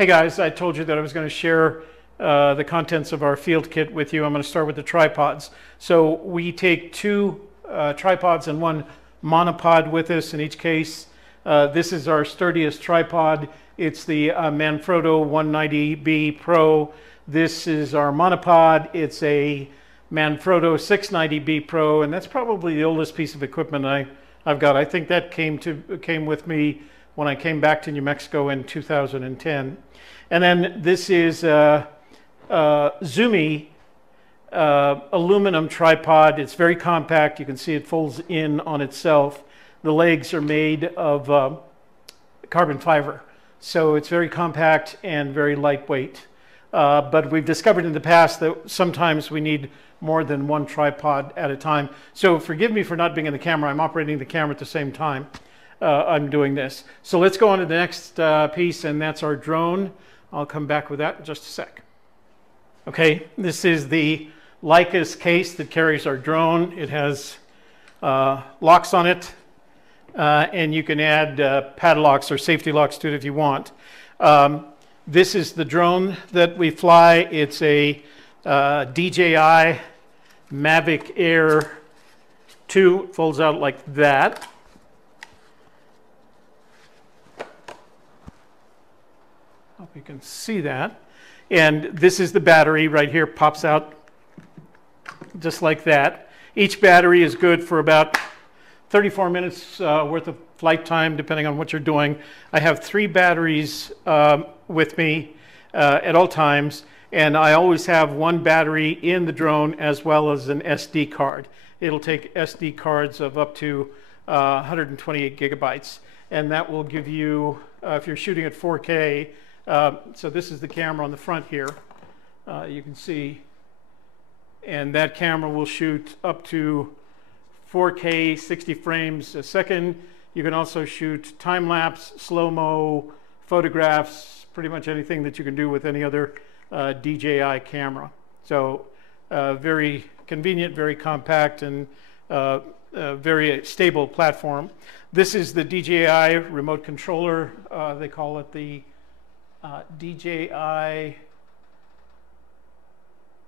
Hey guys, I told you that I was going to share the contents of our field kit with you. I'm going to start with the tripods. So we take two tripods and one monopod with us in each case. This is our sturdiest tripod. It's the Manfrotto 190B Pro. This is our monopod. It's a Manfrotto 690B Pro, and that's probably the oldest piece of equipment I've got. I think that came with me when I came back to New Mexico in 2010. And then this is Zoomy aluminum tripod. It's very compact. You can see it folds in on itself. The legs are made of carbon fiber, so it's very compact and very lightweight. But we've discovered in the past that sometimes we need more than one tripod at a time. So forgive me for not being in the camera. I'm operating the camera at the same time I'm doing this. So let's go on to the next piece, and that's our drone. I'll come back with that in just a sec. Okay, this is the Leica's case that carries our drone. It has locks on it, and you can add padlocks or safety locks to it if you want. This is the drone that we fly. It's a DJI Mavic Air 2. It folds out like that. Hope you can see that. And this is the battery right here, pops out just like that. Each battery is good for about 34 minutes worth of flight time, depending on what you're doing. I have 3 batteries with me at all times, and I always have one battery in the drone as well as an SD card. It'll take SD cards of up to 128 gigabytes, and that will give you, if you're shooting at 4K, so this is the camera on the front here, you can see, and that camera will shoot up to 4K 60 frames a second. You can also shoot time-lapse, slow-mo, photographs, pretty much anything that you can do with any other DJI camera. So very convenient, very compact, and very stable platform. This is the DJI remote controller. They call it the DJI,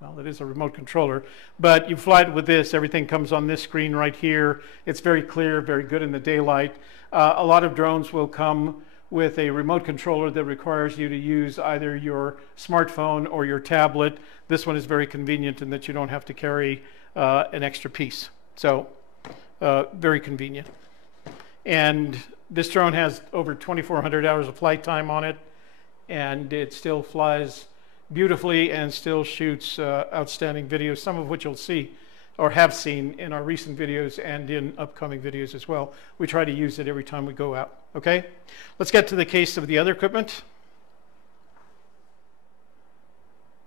well, it is a remote controller, but you fly it with this. Everything comes on this screen right here. It's very clear, very good in the daylight. A lot of drones will come with a remote controller that requires you to use either your smartphone or your tablet. This one is very convenient in that you don't have to carry an extra piece. So very convenient. And this drone has over 2,400 hours of flight time on it, and it still flies beautifully and still shoots outstanding videos, some of which you'll see or have seen in our recent videos and in upcoming videos as well. We try to use it every time we go out. Okay, let's get to the case of the other equipment.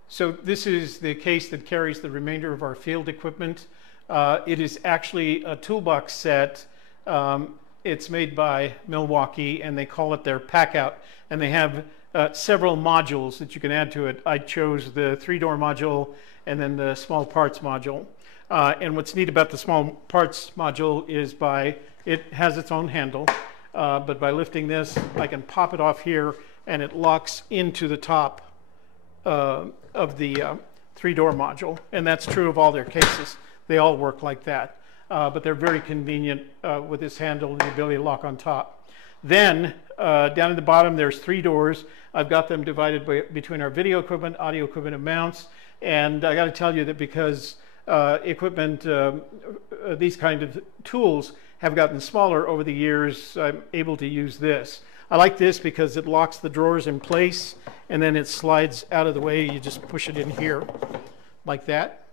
So this is the case that carries the remainder of our field equipment. It is actually a toolbox set. It's made by Milwaukee, and they call it their pack out, and they have several modules that you can add to it. I chose the 3-door module and then the small parts module. And what's neat about the small parts module is it has its own handle, but by lifting this, I can pop it off here, and it locks into the top of the 3-door module. And that's true of all their cases. They all work like that. But they're very convenient with this handle and the ability to lock on top. Then down at the bottom, there's 3 doors. I've got them divided between our video equipment, audio equipment, and mounts. And I got to tell you that because equipment, these kind of tools have gotten smaller over the years, I'm able to use this. I like this because it locks the drawers in place, and then it slides out of the way. You just push it in here like that.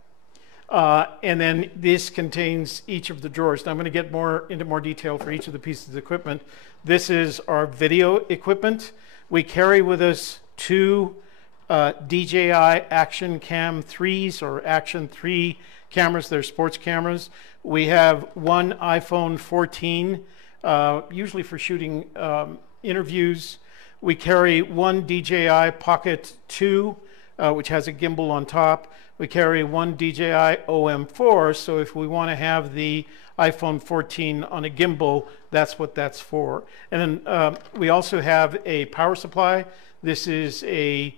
And then this contains each of the drawers. Now I'm going to get into more detail for each of the pieces of equipment. This is our video equipment. We carry with us 2 DJI Action Cam 3s or Action 3 cameras. They're sports cameras. We have one iPhone 14, usually for shooting interviews. We carry one DJI Pocket 2 which has a gimbal on top. We carry one DJI OM4, so if we want to have the iPhone 14 on a gimbal, that's what that's for. And then we also have a power supply. This is a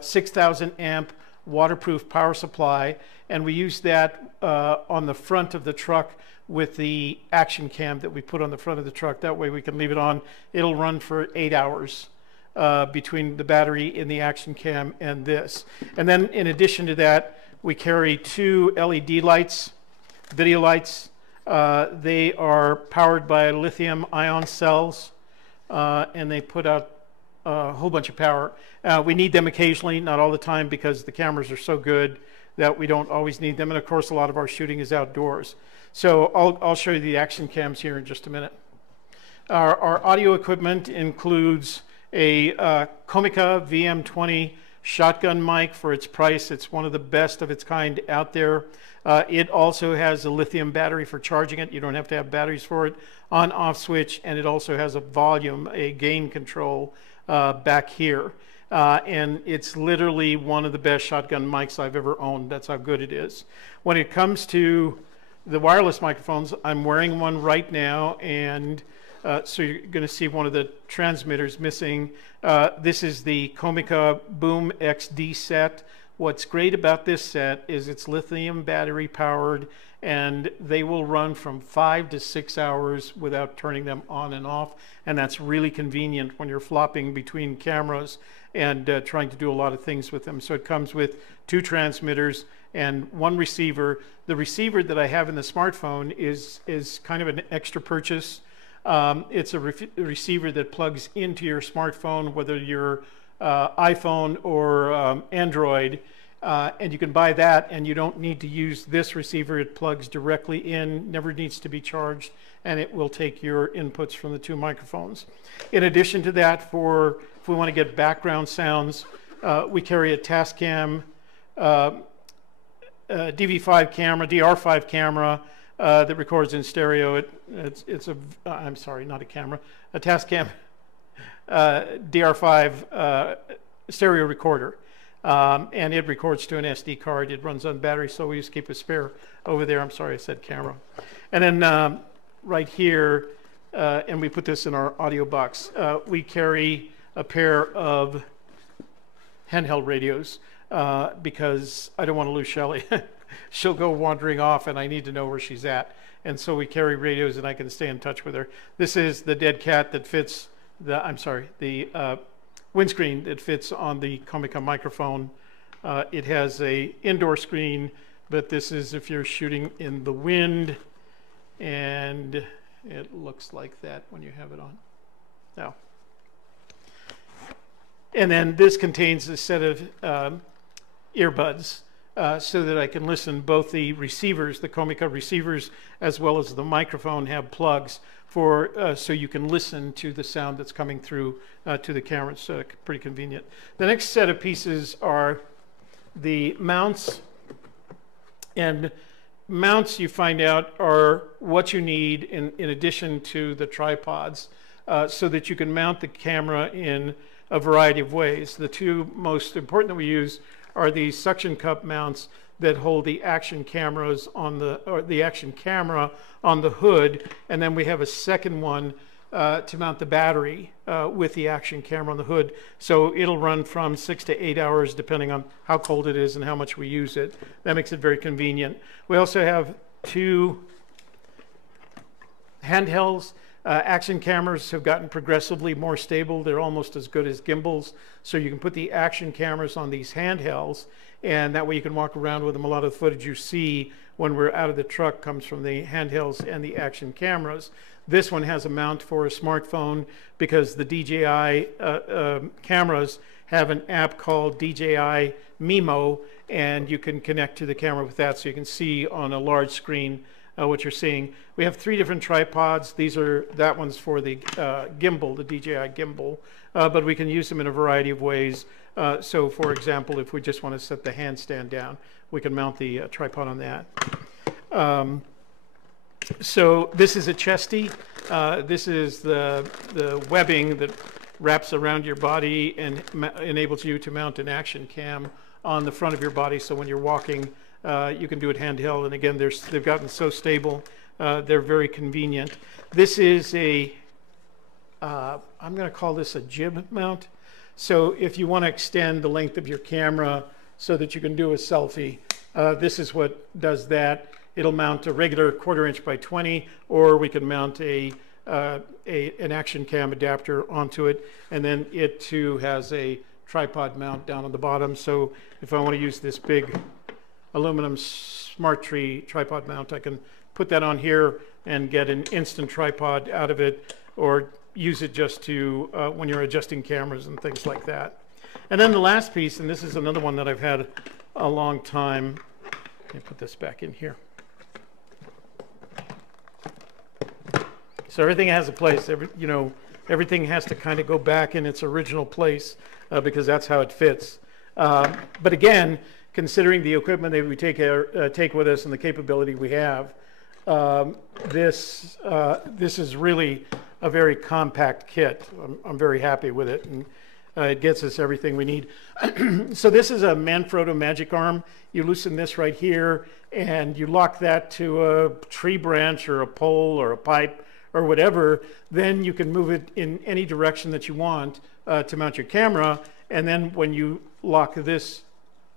6,000 amp waterproof power supply, and we use that on the front of the truck with the action cam that we put on the front of the truck. That way we can leave it on. It'll run for 8 hours between the battery in the action cam and this. And then in addition to that, we carry 2 LED lights, video lights. They are powered by lithium ion cells, and they put out a whole bunch of power. We need them occasionally, not all the time, because the cameras are so good that we don't always need them. And of course, a lot of our shooting is outdoors. So I'll show you the action cams here in just a minute. Our audio equipment includes a Comica VM20 shotgun mic. For its price, it's one of the best of its kind out there. It also has a lithium battery for charging it. You don't have to have batteries for it. On-off switch, and it also has a volume, a gain control back here. And it's literally one of the best shotgun mics I've ever owned. That's how good it is. When it comes to the wireless microphones, I'm wearing one right now, and so you're going to see one of the transmitters missing. This is the Comica Boom XD set. What's great about this set is it's lithium battery powered, and they will run from 5 to 6 hours without turning them on and off, and that's really convenient when you're flopping between cameras and trying to do a lot of things with them. So it comes with 2 transmitters and 1 receiver. The receiver that I have in the smartphone is kind of an extra purchase. It's a receiver that plugs into your smartphone, whether you're iPhone or Android, and you can buy that, and you don't need to use this receiver. It plugs directly in, never needs to be charged, and it will take your inputs from the 2 microphones. In addition to that, if we want to get background sounds, we carry a Tascam DV5 camera, DR5 camera that records in stereo. It's a, I'm sorry, not a camera, a Tascam DR5 stereo recorder, and it records to an SD card. It runs on battery, so we just keep a spare over there. I'm sorry, I said camera. And then right here, and we put this in our audio box, we carry a pair of handheld radios because I don't want to lose Shelley. She'll go wandering off, and I need to know where she's at. And so we carry radios, and I can stay in touch with her. This is the dead cat that fits the windscreen that fits on the Comica microphone. It has a indoor screen, but this is if you're shooting in the wind, and it looks like that when you have it on. Now, and then this contains a set of earbuds so that I can listen. Both the receivers, the Comica receivers, as well as the microphone have plugs for so you can listen to the sound that's coming through to the camera. It's pretty convenient. The next set of pieces are the mounts. And mounts, you find out, are what you need in addition to the tripods so that you can mount the camera in a variety of ways. The 2 most important that we use are these suction cup mounts that hold the action cameras on the action camera on the hood, and then we have a second one to mount the battery with the action camera on the hood. So it'll run from 6 to 8 hours depending on how cold it is and how much we use it. That makes it very convenient. We also have 2 handhelds. Action cameras have gotten progressively more stable. They're almost as good as gimbals. So you can put the action cameras on these handhelds, and that way you can walk around with them. A lot of the footage you see when we're out of the truck comes from the handhelds and the action cameras. This one has a mount for a smartphone because the DJI cameras have an app called DJI Mimo, and you can connect to the camera with that so you can see on a large screen what you're seeing. We have 3 different tripods. That one's for the gimbal, the DJI gimbal, but we can use them in a variety of ways. So for example, if we just want to set the handstand down, we can mount the tripod on that. So this is a chesty. This is the webbing that wraps around your body and enables you to mount an action cam on the front of your body, so when you're walking, you can do it handheld. And again, they've gotten so stable, they're very convenient. This is I'm going to call this a jib mount. So if you want to extend the length of your camera so that you can do a selfie, this is what does that. It'll mount a regular 1/4 inch by 20, or we can mount an action cam adapter onto it, and then it too has a tripod mount down on the bottom. So if I want to use this big aluminum Smart Tree tripod mount, I can put that on here and get an instant tripod out of it, or use it just to when you're adjusting cameras and things like that. And then the last piece, and this is another one that I've had a long time. Let me put this back in here. So everything has a place. Everything has to kind of go back in its original place because that's how it fits. But again, considering the equipment that we take with us and the capability we have, this is really a very compact kit. I'm very happy with it, and it gets us everything we need. So this is a Manfrotto Magic Arm. You loosen this right here, and you lock that to a tree branch or a pole or a pipe or whatever. Then you can move it in any direction that you want to mount your camera. And then when you lock this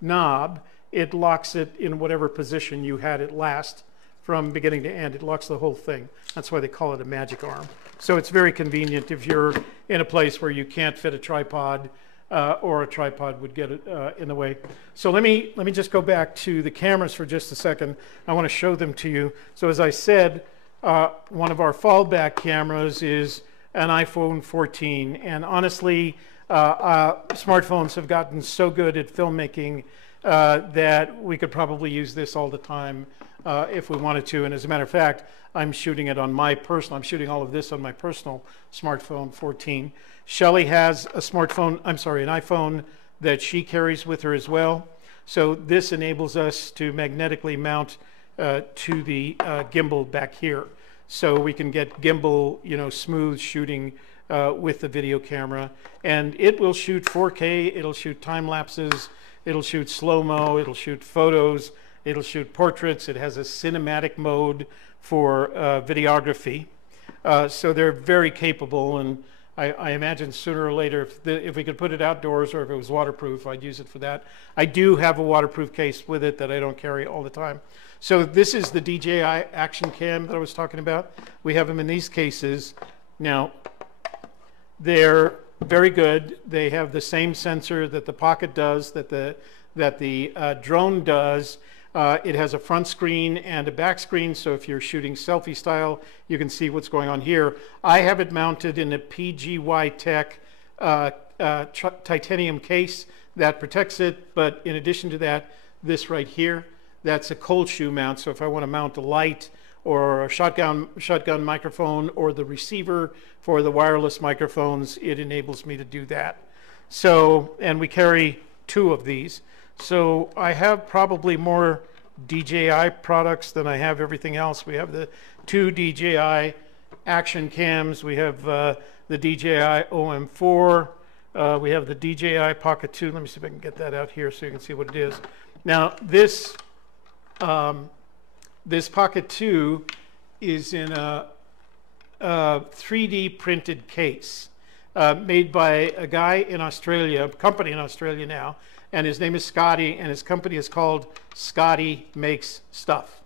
knob, it locks it in whatever position you had it last from beginning to end. It locks the whole thing. That's why they call it a magic arm. So it's very convenient if you're in a place where you can't fit a tripod or a tripod would get it in the way. So let me just go back to the cameras for just a second. I want to show them to you. So as I said, one of our fallback cameras is an iPhone 14, and honestly, smartphones have gotten so good at filmmaking that we could probably use this all the time if we wanted to. And as a matter of fact, I'm shooting it on my personal. I'm shooting all of this on my personal smartphone 14. Shelley has a smartphone. I'm sorry, an iPhone that she carries with her as well. So this enables us to magnetically mount to the gimbal back here, so we can get gimbal, smooth shooting with the video camera, and it will shoot 4K. It'll shoot time lapses. It'll shoot slow-mo. It'll shoot photos. It'll shoot portraits. It has a cinematic mode for videography. So they're very capable, and I imagine sooner or later, if we could put it outdoors or if it was waterproof, I'd use it for that. I do have a waterproof case with it that I don't carry all the time. So this is the DJI Action Cam that I was talking about. We have them in these cases. Now, they're very good. They have the same sensor that the Pocket does, that the drone does. It has a front screen and a back screen, so if you're shooting selfie style, you can see what's going on here. I have it mounted in a PGY Tech titanium case that protects it, but in addition to that, this right here, that's a cold shoe mount. So if I want to mount a light or a shotgun microphone or the receiver for the wireless microphones, it enables me to do that. So, and we carry 2 of these. So I have probably more DJI products than I have everything else. We have the 2 DJI action cams. We have the DJI OM4. We have the DJI Pocket 2. Let me see if I can get that out here so you can see what it is. Now this this Pocket 2 is in a 3D printed case made by a guy in Australia, a company in Australia now, and his name is Scotty, and his company is called Scotty Makes Stuff.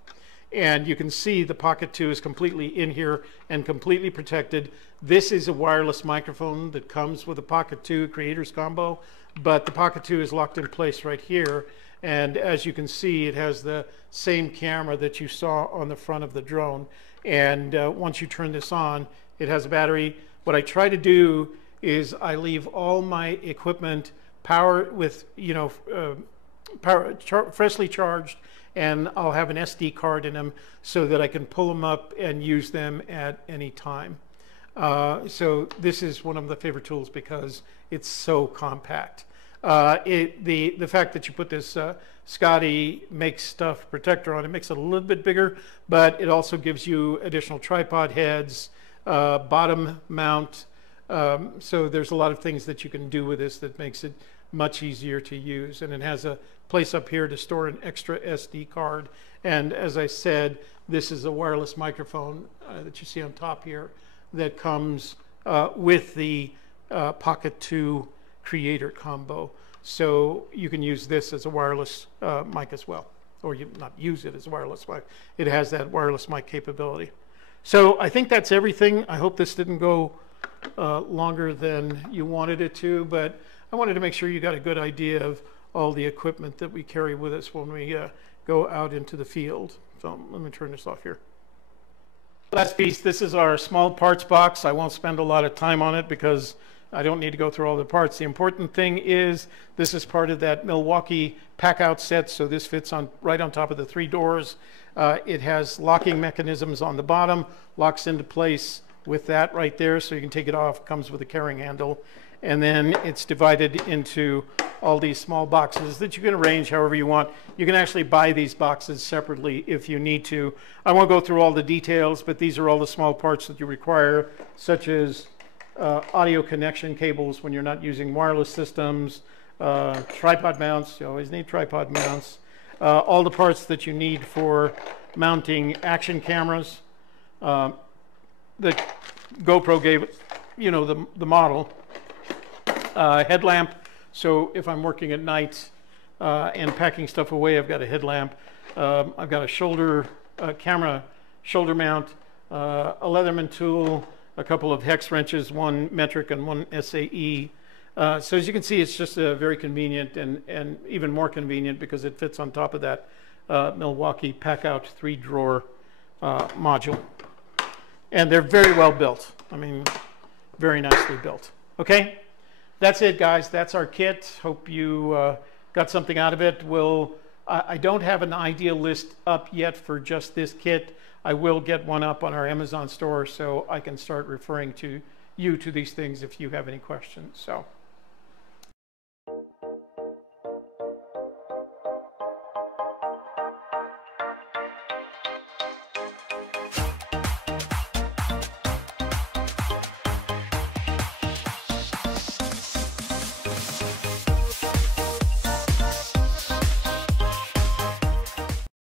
And you can see the Pocket 2 is completely in here and completely protected. This is a wireless microphone that comes with a Pocket 2 Creators Combo, but the Pocket 2 is locked in place right here. And as you can see, it has the same camera that you saw on the front of the drone. And once you turn this on, it has a battery. What I try to do is I leave all my equipment freshly charged, and I'll have an SD card in them so that I can pull them up and use them at any time. So this is one of the favorite tools because it's so compact. The fact that you put this Scotty Makes Stuff protector on it makes it a little bit bigger, but it also gives you additional tripod heads, bottom mount. So there's a lot of things that you can do with this that makes it much easier to use. And it has a place up here to store an extra SD card. And as I said, this is a wireless microphone that you see on top here that comes with the Pocket 2 Creator combo. So you can use this as a wireless mic as well, or you not use it as a wireless mic. It has that wireless mic capability. So I think that's everything. I hope this didn't go longer than you wanted it to, but I wanted to make sure you got a good idea of all the equipment that we carry with us when we go out into the field. So let me turn this off here. Last piece, this is our small parts box. I won't spend a lot of time on it because I don't need to go through all the parts. The important thing is this is part of that Milwaukee pack-out set, so this fits on right on top of the 3 doors. It has locking mechanisms on the bottom, locks into place with that right there, so you can take it off, comes with a carrying handle. And then it's divided into all these small boxes that you can arrange however you want. You can actually buy these boxes separately if you need to. I won't go through all the details, but these are all the small parts that you require, such as audio connection cables when you're not using wireless systems, tripod mounts, you always need tripod mounts, all the parts that you need for mounting action cameras. The GoPro gave, you know, the model. Headlamp, so if I'm working at night and packing stuff away, I've got a headlamp. I've got a shoulder camera shoulder mount, a Leatherman tool, a couple of hex wrenches, one metric and one SAE. So as you can see, it's just very convenient and even more convenient because it fits on top of that Milwaukee pack-out 3-drawer module. And they're very well built. I mean, very nicely built. Okay? That's it, guys. That's our kit. Hope you got something out of it. I don't have an idea list up yet for just this kit. I will get one up on our Amazon store so I can start referring to you to these things if you have any questions. So.